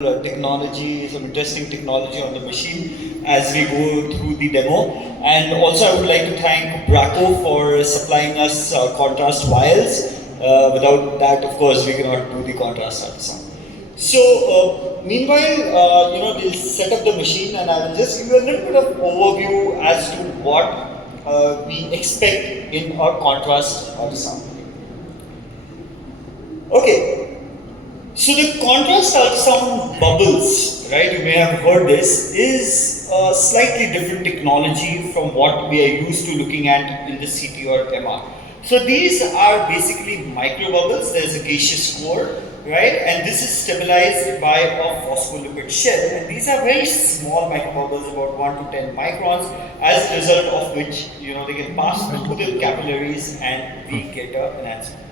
technology, some interesting technology on the machine as we go through the demo. And also I would like to thank Braco for supplying us contrast vials. Without that, of course, we cannot do the contrast ultrasound. So, meanwhile, we'll set up the machine and I will just give you a little bit of overview as to what we expect in our contrast ultrasound. Okay. So the contrast ultrasound bubbles, right, you may have heard this, is a slightly different technology from what we are used to looking at in the CT or MR. So these are basically micro bubbles. There's a gaseous core, right, and this is stabilized by a phospholipid shell. And these are very small micro bubbles, about 1 to 10 microns, as a result of which, they can pass through the capillaries and we get an enhancement.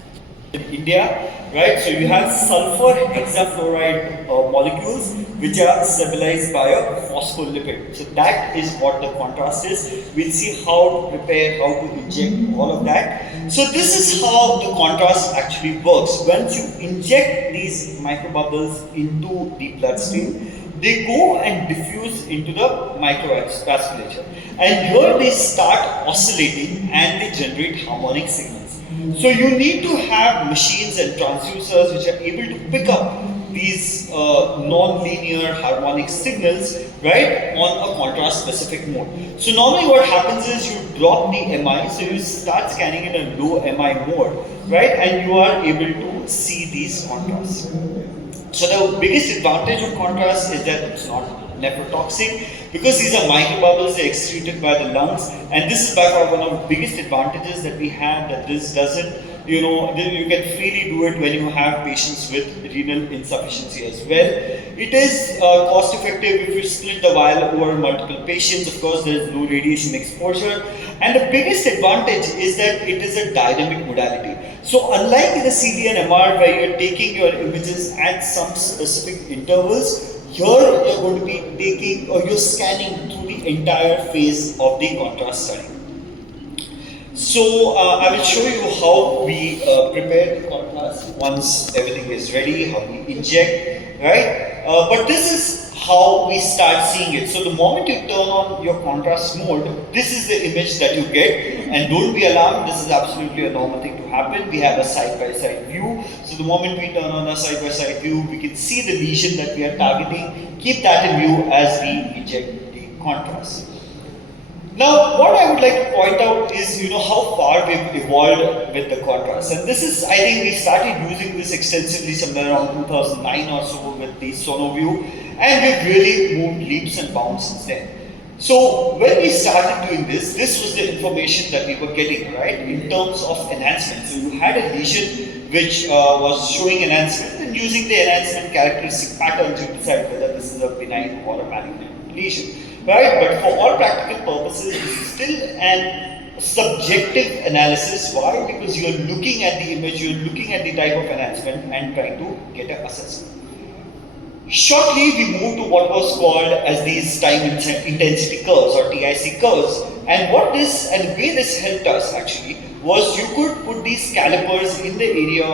In India, right? So you have sulfur hexafluoride molecules which are stabilized by a phospholipid. So that is what the contrast is. We'll see how to prepare, how to inject, all of that. So this is how the contrast actually works. Once you inject these microbubbles into the bloodstream, they go and diffuse into the microvasculature. And here they start oscillating and they generate harmonic signals. So you need to have machines and transducers which are able to pick up these non-linear harmonic signals, right, on a contrast specific mode. So normally what happens is you drop the MI, so you start scanning in a low MI mode, right, and you are able to see these contrasts. So the biggest advantage of contrast is that it's not nephrotoxic, because these are microbubbles, they're excreted by the lungs, and this is by far one of the biggest advantages that we have, that this doesn't, you can freely do it when you have patients with renal insufficiency as well. It is cost effective if you split the vial over multiple patients. Of course, there is no radiation exposure, and the biggest advantage is that it is a dynamic modality. So unlike in the CT and MR where you're taking your images at some specific intervals, here you're going to be taking or you're scanning through the entire phase of the contrast study. So I will show you how we prepare the contrast once everything is ready, how we inject, right? But this is how we start seeing it. So the moment you turn on your contrast mode, this is the image that you get, and don't be alarmed, this is absolutely a normal thing to happen. We have a side-by-side view. So the moment we turn on a side-by-side view, we can see the lesion that we are targeting. Keep that in view as we inject the contrast. Now, what I would like to point out is, how far we've evolved with the contrast. And this is, I think we started using this extensively somewhere around 2009 or so with the SonoView, and we've really moved leaps and bounds since then. So, when we started doing this was the information that we were getting, right, in terms of enhancement. So, you had a lesion which was showing enhancement, and using the enhancement characteristic patterns, you decide whether this is a benign or a malignant lesion. Right, but for all practical purposes, this is still an subjective analysis. Why? Because you are looking at the image, you are looking at the type of enhancement and trying to get an assessment. Shortly, we moved to what was called as these time intensity curves or TIC curves. And what this and the way this helped us actually was you could put these calipers in the area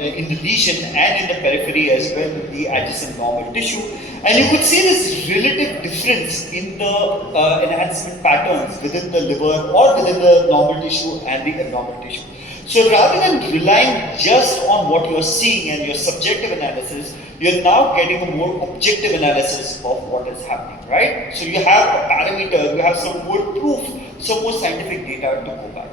in the lesion and in the periphery as well, the adjacent normal tissue, and you could see this relative difference in the enhancement patterns within the liver or within the normal tissue and the abnormal tissue. So rather than relying just on what you're seeing and your subjective analysis, you're now getting a more objective analysis of what is happening, right? So you have a parameter, you have some more proof, some more scientific data to go by.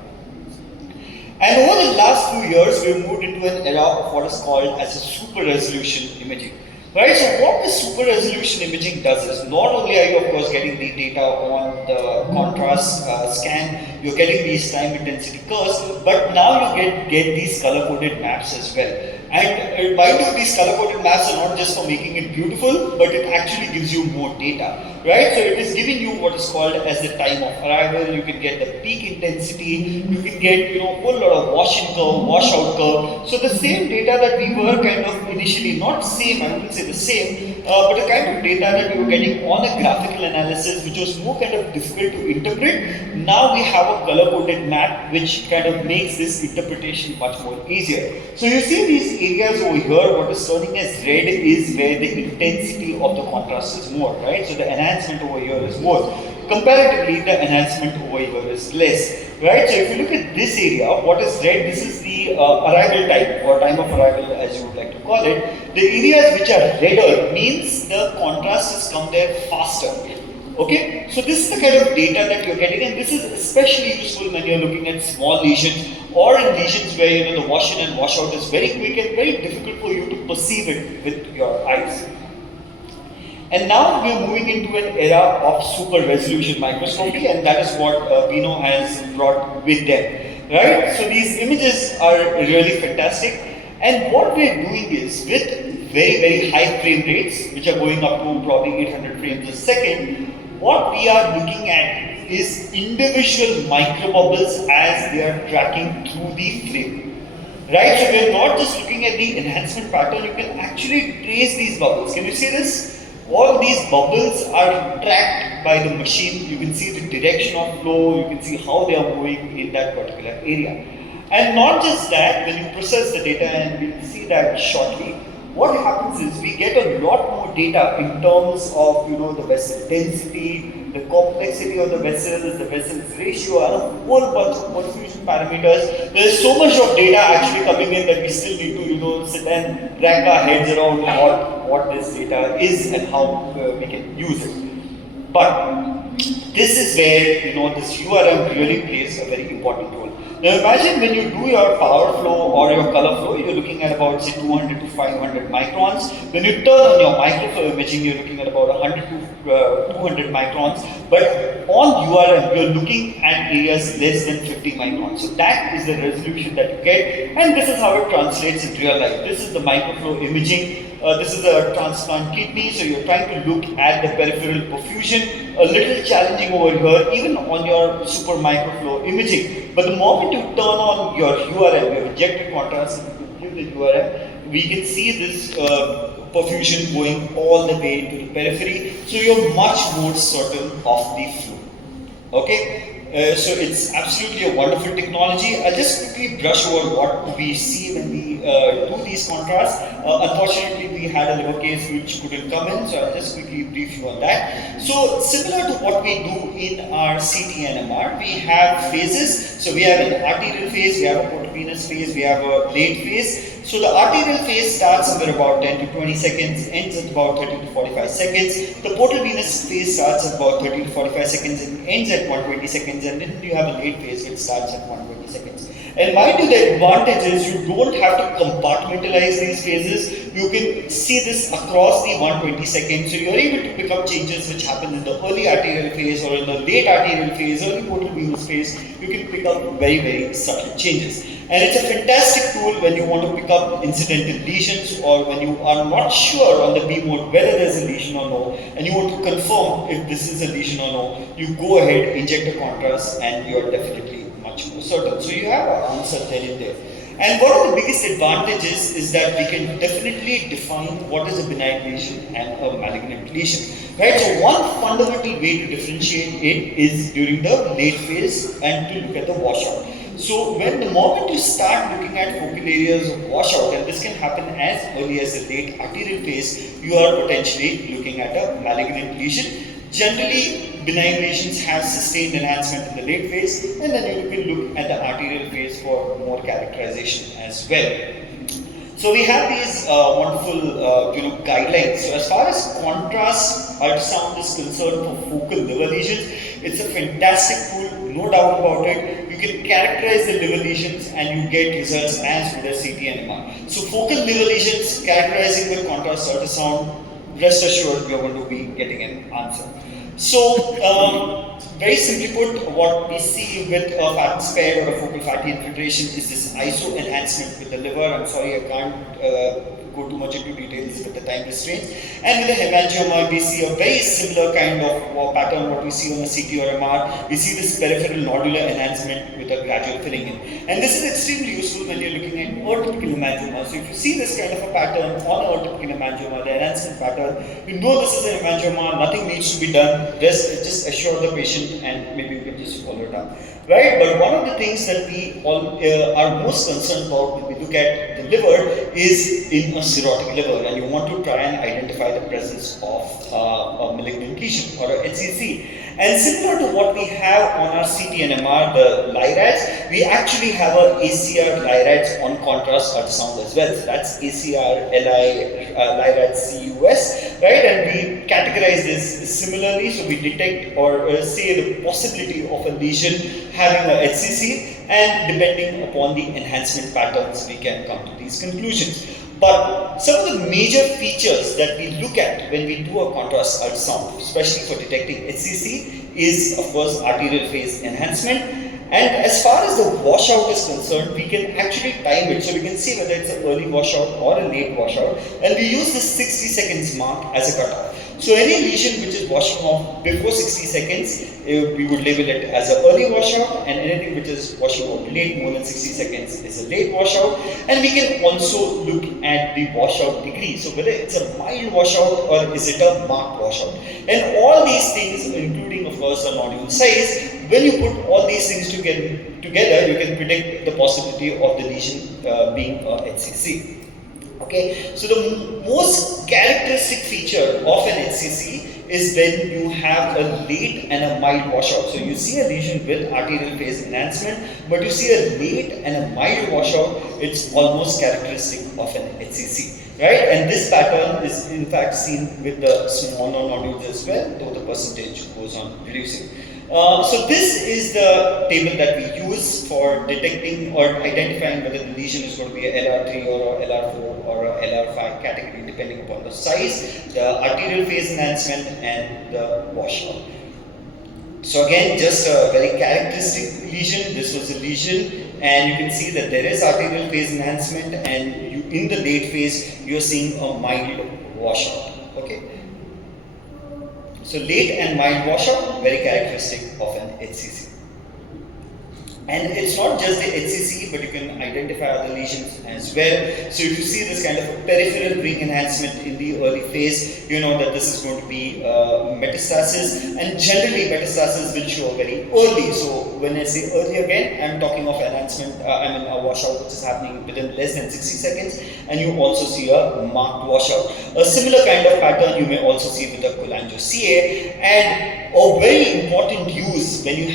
And over the last few years, we've moved into an era of what is called as a super resolution imaging. Right, so what the super resolution imaging does is, not only are you of course getting the data on the contrast scan, you're getting these time intensity curves, but now you get these color-coded maps as well. And mind you, these color-coded maps are not just for making it beautiful, but it actually gives you more data. right? So it is giving you what is called as the time of arrival. You can get the peak intensity. You can get, you know, a whole lot of wash-in curve, wash-out curve. So the same data that we were kind of initially, not same, I wouldn't say the same, but the kind of data that we were getting on a graphical analysis, which was more kind of difficult to interpret. Now we have a color-coded map, which kind of makes this interpretation much more easier. So you see these areas over here, what is turning as red is where the intensity of the contrast is more, right? So the enhancement over here is more. Comparatively, the enhancement over here is less, right? So if you look at this area, what is red, this is the arrival time, or time of arrival as you would like to call it. The areas which are redder means the contrast has come there faster. Okay, so this is the kind of data that you're getting, and this is especially useful when you're looking at small lesions or in lesions where, you know, the wash in and wash out is very quick and very difficult for you to perceive it with your eyes. And now we're moving into an era of super resolution microscopy, and that is what Bino has brought with them, right? So these images are really fantastic, and what we're doing is with very high frame rates, which are going up to probably 800 frames a second. What we are looking at is individual microbubbles as they are tracking through the frame. Right? So we are not just looking at the enhancement pattern, you can actually trace these bubbles. Can you see this? All these bubbles are tracked by the machine. You can see the direction of flow, you can see how they are moving in that particular area. And not just that, when you process the data, and we'll see that shortly, what happens is we get a lot more data in terms of, you know, the vessel density, the complexity of the vessels ratio, and a whole bunch of perfusion parameters. There is so much of data actually coming in that we still need to, you know, sit and wrap our heads around what this data is and how we can use it. But this is where, you know, this URM really plays a very important role. Now imagine when you do your power flow or your color flow, you're looking at about, say, 200 to 500 microns. When you turn on your microflow imaging, you're looking at about 100 to 200 microns. But on URM, you're looking at areas less than 50 microns. So that is the resolution that you get, and this is how it translates in real life. This is the microflow imaging. This is a transplant kidney, so you're trying to look at the peripheral perfusion. A little challenging over here, even on your super microflow imaging. But the moment you turn on your URM, your injected contrast, and you give the URM, we can see this perfusion going all the way to the periphery. So you're much more certain of the flow. Okay? So it's absolutely a wonderful technology. I'll just quickly brush over what we see when we do these contrasts. Unfortunately, we had a liver case which couldn't come in, so I'll just quickly brief you on that. So similar to what we do in our CT and MR, we have phases. So we have an arterial phase, we have a portal venous phase, we have a late phase. So the arterial phase starts somewhere about 10 to 20 seconds, ends at about 30 to 45 seconds. The portal venous phase starts at about 30 to 45 seconds and ends at 120 seconds. And then you have a late phase which starts at 120 seconds. And mind you, the advantage is you don't have to compartmentalize these phases. You can see this across the 120 seconds. So you're able to pick up changes which happen in the early arterial phase or in the late arterial phase, early portal venous phase. You can pick up very subtle changes. And it's a fantastic tool when you want to pick up incidental lesions, or when you are not sure on the B mode whether there's a lesion or no, and you want to confirm if this is a lesion or no. You go ahead, inject a contrast, and you're definitely much more certain. So you have an answer then and there. And one of the biggest advantages is that we can definitely define what is a benign lesion and a malignant lesion. Right? So one fundamental way to differentiate it is during the late phase and to look at the washout. So when the moment you start looking at focal areas of washout, and this can happen as early as the late arterial phase, you are potentially looking at a malignant lesion. Generally, benign lesions have sustained enhancement in the late phase, and then you can look at the arterial phase for more characterization as well. So we have these wonderful guidelines. So as far as contrast ultrasound is concerned for focal liver lesions, it's a fantastic tool, no doubt about it. You can characterize the liver lesions and you get results as good as CT and MR. So focal liver lesions, characterizing with contrast ultrasound, rest assured you're going to be getting an answer. So, very simply put, what we see with a fat spared or a focal fatty infiltration is this ISO enhancement with the liver. I'm sorry, I can't go too much into details with the time restraints. And with the hemangioma, we see a very similar kind of pattern what we see on a CT or MR. We see this peripheral nodular enhancement with a gradual filling in. And this is extremely useful when you're looking at atypical hemangioma. So if you see this kind of a pattern on an atypical hemangioma, the enhancement pattern, you know this is a hemangioma, nothing needs to be done, just assure the patient and maybe you can just follow it up. Right, but one of the things that we all are most concerned about when we look at the liver is in a cirrhotic liver, and you want to try and identify the presence of a malignant lesion or a HCC. And similar to what we have on our CT and MR, the LIRADS, we actually have a ACR LIRADS on contrast ultrasound as well. So that's ACR LI LIRADS CUS, right? And we categorize this similarly, so we detect or say the possibility of a lesion having a HCC, and depending upon the enhancement patterns, we can come to these conclusions. But some of the major features that we look at when we do a contrast ultrasound, especially for detecting HCC, is of course arterial phase enhancement. And as far as the washout is concerned, we can actually time it. So we can see whether it's an early washout or a late washout. And we use the 60 seconds mark as a cutoff. So any lesion which is washing off before 60 seconds, we would label it as an early washout, and anything which is washing off late, more than 60 seconds, is a late washout. And we can also look at the washout degree. So whether it's a mild washout or is it a marked washout. And all these things, including of course the nodule size, when you put all these things together, you can predict the possibility of the lesion being a HCC. Okay, so the most characteristic feature of an HCC is when you have a late and a mild washout. So you see a lesion with arterial phase enhancement, but you see a late and a mild washout, it's almost characteristic of an HCC. Right, and this pattern is in fact seen with the smaller nodules as well, though the percentage goes on reducing. So this is the table that we use for detecting or identifying whether the lesion is going to be a LR3 or a LR4 or a LR5 category, depending upon the size, the arterial phase enhancement, and the washout. So again, just a very characteristic lesion. This was a lesion, and you can see that there is arterial phase enhancement, and in the late phase, you are seeing a mild washout. Okay. So late and mild washout, very characteristic of an HCC. And it's not just the HCC, but you can identify other lesions as well. So if you see this kind of a peripheral ring enhancement in the early phase, you know that this is going to be metastasis, and generally metastasis will show very early. So when I say early again, I'm talking of enhancement, a washout which is happening within less than 60 seconds, and you also see a marked washout. A similar kind of pattern you may also see with the cholangio-CA, and a very important use when you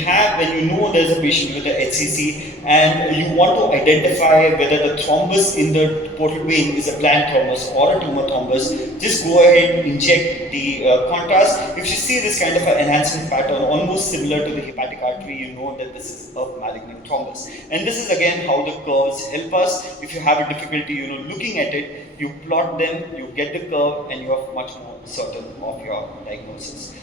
know there's a patient with a HCC and you want to identify whether the thrombus in the portal vein is a planned thrombus or a tumor thrombus, just go ahead and inject the contrast. If you see this kind of an enhancement pattern almost similar to the hepatic artery, you know that this is a malignant thrombus. And this is again how the curves help us. If you have a difficulty looking at it, you plot them, you get the curve, and you are much more certain of your diagnosis.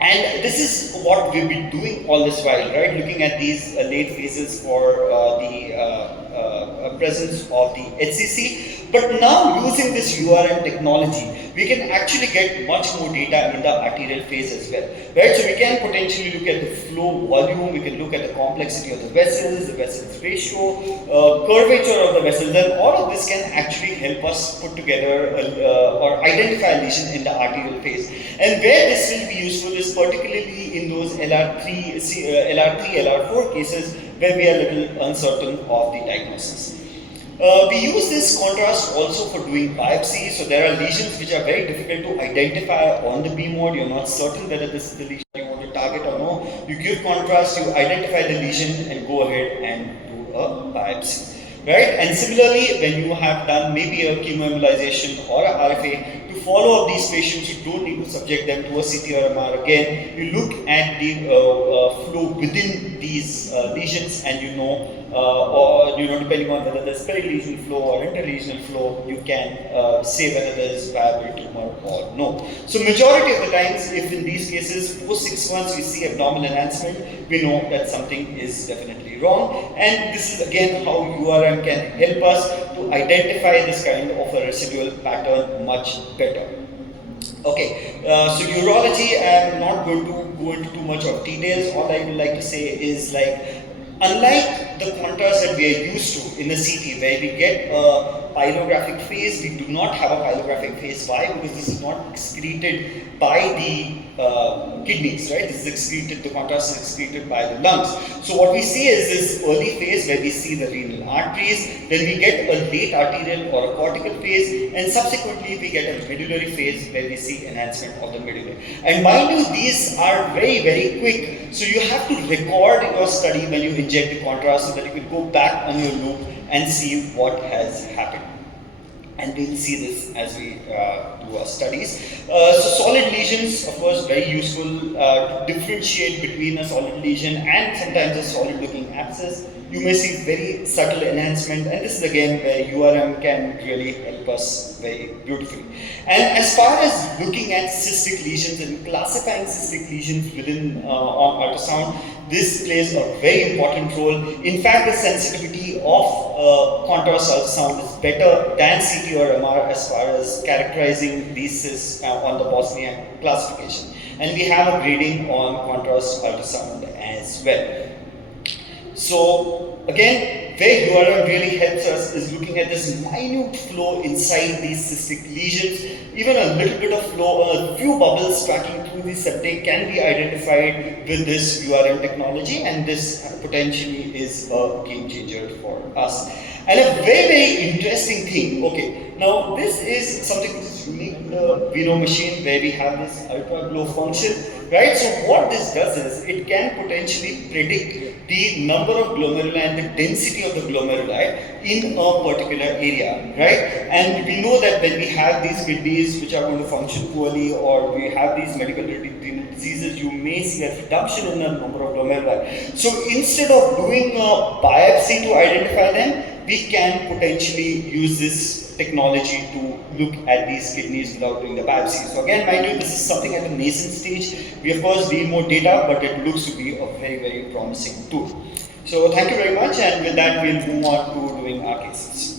And this is what we've been doing all this while, right? Looking at these late phases for the presence of the HCC. But now using this URM technology, we can actually get much more data in the arterial phase as well, right? So we can potentially look at the flow volume, we can look at the complexity of the vessels ratio, curvature of the vessels, and all of this can actually help us put together or identify a lesion in the arterial phase. And where this will be useful is particularly in those LR3, LR4 cases where we are a little uncertain of the diagnosis. We use this contrast also for doing biopsy. So there are lesions which are very difficult to identify on the B mode. You're not certain whether this is the lesion you want to target or no. You give contrast, you identify the lesion, and go ahead and do a biopsy. Right? And similarly, when you have done maybe a chemoembolization or a RFA, to follow up these patients, you don't need to subject them to a CT or MR again. You look at the flow within these lesions, and depending on whether there's perilesional flow or interlesional flow, you can say whether there's viable tumor or no. So majority of the times, if in these cases, post 6 months we see abnormal enhancement, we know that something is definitely be wrong. And this is again how URM can help us to identify this kind of a residual pattern much better. Okay, so urology, I'm not going to go into too much of details. All I would like to say is like, unlike the contrast that we are used to in the CT, where we get a pylographic phase, we do not have a pylographic phase. Why? Because this is not excreted by the kidneys, right? This is excreted, the contrast is excreted by the lungs. So what we see is this early phase where we see the renal arteries, then we get a late arterial or a cortical phase, and subsequently we get a medullary phase where we see enhancement of the medulla. And mind you, these are very, very quick. So you have to record your study when you inject the contrast so that you can go back on your loop and see what has happened. And we'll see this as we do our studies. So solid lesions, of course, very useful to differentiate between a solid lesion and sometimes a solid looking abscess. You may see very subtle enhancement, and this is again where URM can really help us very beautifully. And as far as looking at cystic lesions and classifying cystic lesions within on ultrasound, this plays a very important role. In fact, the sensitivity of contrast ultrasound is better than CT or MR as far as characterizing these cysts on the Bosnian classification. And we have a grading on contrast ultrasound as well. So again, where URM really helps us is looking at this minute flow inside these cystic lesions. Even a little bit of flow, a few bubbles tracking through the septate can be identified with this URM technology, and this potentially is a game changer for us. And a very, very interesting thing, okay, now this is something which is unique to the Vino machine where we have this ultra glow function, right? So what this does is it can potentially predict the number of glomeruli and the density of the glomeruli in a particular area, right? And we know that when we have these kidneys which are going to function poorly, or we have these medical renal diseases, you may see a reduction in the number of glomeruli. So instead of doing a biopsy to identify them, we can potentially use this technology to look at these kidneys without doing the biopsy. So again, mind you, this is something at the nascent stage. We of course need more data, but it looks to be a very, very promising tool. So thank you very much, and with that we'll move on to doing our cases.